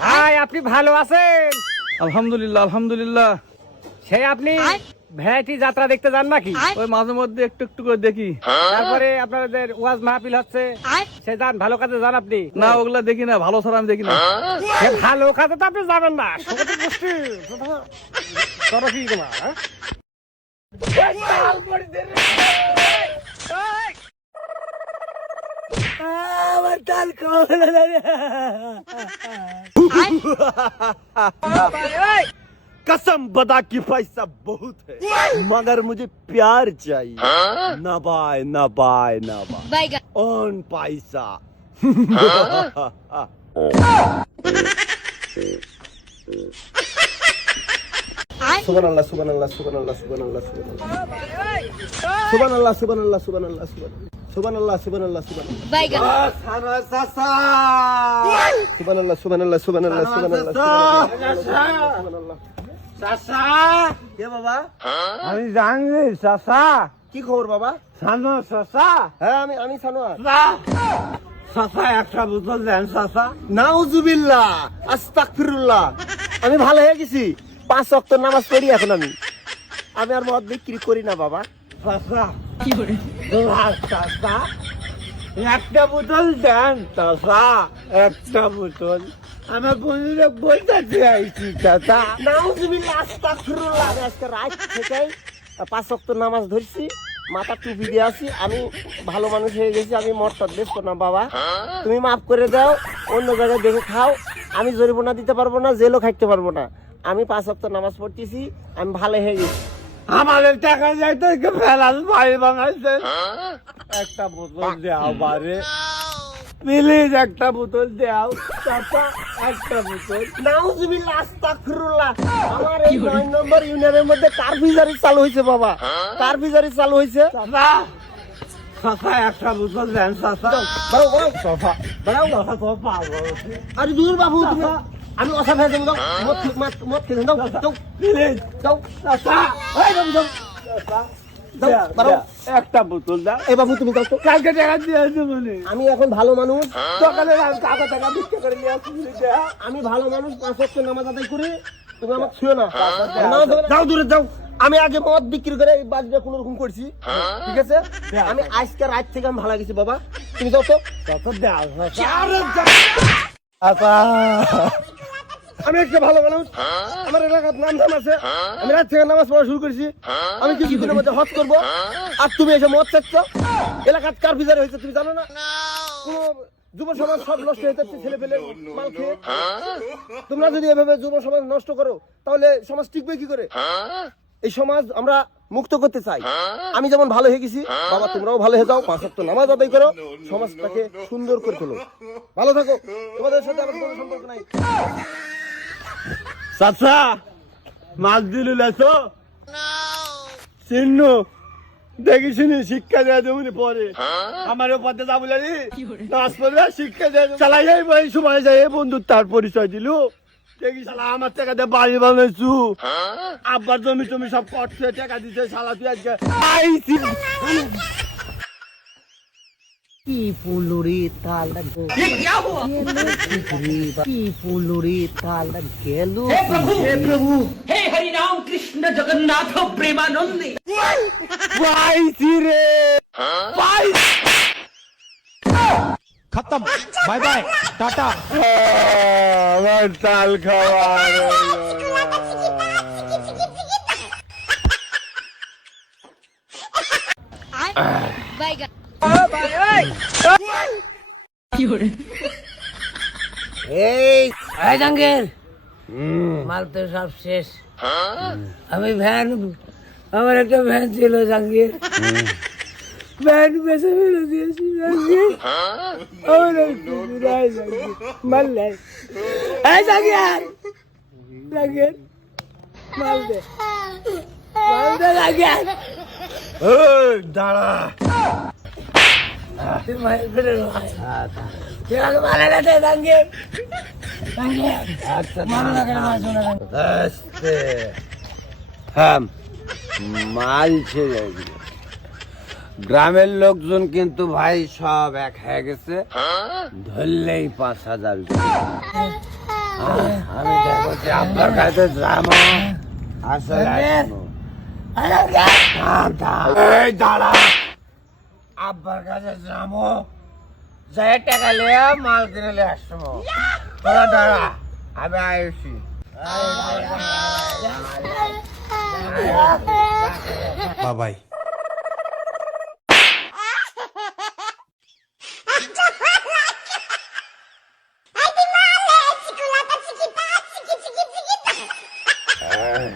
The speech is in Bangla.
ভাই আপনি ভালো আছেন? আলহামদুলিল্লাহ আলহামদুলিল্লাহ। সেই আপনি ভ্যারাইটি যাত্রা দেখতে যান নাকি? ওই মাঝে মধ্যে একটু একটু করে দেখি। তারপরে আপনাদের ওয়াজ মাহফিল হচ্ছে, সে যান, ভালো কাজে যান আপনি? না ওগুলা দেখি না, ভালো ছাড়া আমি দেখি না। সে ভালো কাজে তো আপনি যাবেন না, সবাই গোষ্ঠী করো কি তোমার, হ্যাঁ? আমার তাল कसम बता कि पैसा बहुत है मगर मुझे प्यार चाहिए ना बाय ना बाय ना बाय ऑन पैसा सुबहान अल्लाह सुबहान अल्लाह सुबहान अल्लाह सुबहान अल्लाह सुबहान अल्लाह सुबहान अल्लाह सुबहान अल्लाह सुबहान अल्लाह सुबहान अल्लाह सुबहान अल्लाह सुबहान अल्लाह सुबहान अल्लाह सुबहान अल्लाह চাচা কে বাবা? আমি জানি চাচা। কি খবর বাবা? সানো চাচা। হ্যাঁ আমি সানোয়ার। চাচা একটা বোতল দেন চাচা। নাউজুবিল্লাহ আস্তাগফিরুল্লাহ। আমি ভালো হয়ে গেছি, 5 ওয়াক্ত নামাজ পড়ি এখন আমি আর মদ বিক্রি করি না বাবা। চাচা কি করে চাচা একটা বোতল দেন চাচা, একটা বোতল। আমার বন্ধুরা বলতে আইছি চাচা। নাউজুবিল্লাহ আস্তাগফিরুল্লাহ। আমি আজকে রাত থেকে 5 ওয়াক্ত নামাজ ধরছি, মাথা টুপি দিয়ে আছি, আমি ভালো মানুষ হয়ে গেছি, আমি মদটা বেচবো না বাবা, তুমি মাফ করে দাও, অন্য জায়গায় দেখে খাও, আমি জরিমানা দিতে পারবো না, জেলও খাইতে পারবো না, আমি 5 ওয়াক্ত নামাজ পড়তেছি, আমি ভালো হয়ে গেছি। আমাদের টাকা যাইতে ফেলাল ভাই বানাইছে, একটা বোতল দেও বারে প্লিজ, একটা বোতল দেও চাচা, একটা বোতল। নাউজুবিল্লাহ আস্তাগফিরুল্লাহ। আমার এই 9 নম্বর ইউনিয়নের মধ্যে কারফিজারি চালু হয়েছে বাবা, কারফিজারি চালু হয়েছে। চাচা চাচা একটা বোতল দেন চাচা। বাড়াও বাড়াও চাচা বাড়াও। চাচা তো পাগল। আরে দূর বাবু, তুমি আমি অসা ফেলে দেবো, দাও মদ খেয়ে দাও দাও প্লিজ দাও চাচা, এই বাবু দাও চাচা দাও বাড়াও। একটা বোতল দাও। এই বাবু তুমি দাও তো, কালকে টাকা দিয়ে আসবে মনে, আমি এখন ভালো মানুষ, সকালে টাকা টাকা ভিক্ষা করে নিয়ে আসছি। আমি ভালো মানুষ, 5 ওয়াক্ত নামাজ আদায় করি, তুমি আমাকে ছুঁয়ো না। যাও দূরে যাও। আমি আগে মদ বিক্রি করে এই বাড়িটা কোনো রকম করছি, ঠিক আছে? আমি আজকে রাত থেকে আমি ভালো গেছি বাবা, তুমি যাও তো। চাচা দেও চাচা আমি একটা ভালো মানুষ, আমার এলাকার নাম আছে, আমি রাত থেকে নামাজ পড়া শুরু করেছি, আমি কিছুদিনের মধ্যে হজ করবো, আর তুমি এসে মদ চাচ্ছ, এলাকার কারফিজারি হয়েছে তুমি জানো না? কোন যুব সমাজ সব নষ্ট হয়ে যাচ্ছে ছেলে পেলে মাল খেয়ে। তোমরা যদি এভাবে যুব সমাজ নষ্ট করো তাহলে সমাজ টিকবে কি করে? এই সমাজ আমরা মুক্ত করতে চাই। আমি যেমন ভালো হয়ে গেছি বাবা, তোমরাও ভালো হয়ে যাও, 5 ওয়াক্ত নামাজ আদায় করো, সমাজটাকে সুন্দর করে তোলো, ভালো থাকো, তোমাদের সাথে আমার কোনো সম্পর্ক নাই। চাচা মাছ দিল লেছো চিহ্ন দেখি শুনি শিক্ষা দেওয়া দেবনি পরে আমার পথে যাবো জানি নাচ পড়বে, শিক্ষা দেওয়া চালাই যাই এই সময় যাই বন্ধুর তার পরিচয় দিল, দেখি শালা আমার টাকা দিয়ে বাড়ি বানাইছু, আব্বার জমি টমি সব করছে, টাকা দিতে শালা তুই আজকে আইছি। কি ফুলুরি তাল কি ফুলুরি তাল গেল। हे प्रभु हे हरि राम कृष्ण जगन्नाथ प्रेमानंदी। পাইছি রে পাইছি। খতম, বাই বাই, টাটা। আমার তাল খাওয়ার এই জাঙ্গির মাল তো সব শেষ। আমি ভ্যান, আমার একটা ভ্যান ছিল জাঙ্গির, ভ্যান বেঁচে ফেলে দিয়েছি জাঙ্গির, আমার মাল নাই। এই জাঙ্গির জাঙ্গির মাল দে, মাল দে জাঙ্গির। দাঁড়া তুই মায়ের ফেলে ভাই, তুই আগে মারা গেছে জাঙ্গির, জাঙ্গির মাল লাগে না, মাছ না হ্যাঁ মাল ছেড়ে গ্রামের লোকজন কিন্তু ভাই সব এক হয়ে গেছে, ধরলেই 5,000। আমি দেখো যে আব্বার কাছে যাবো, আসলে আসবো। এই দাঁড়া, আব্বার কাছে যাবো, যাই টাকা লিয়ে মাল কিনে আসবো। তোরা দাঁড়া, আমি আইসি। বাবাই Ay,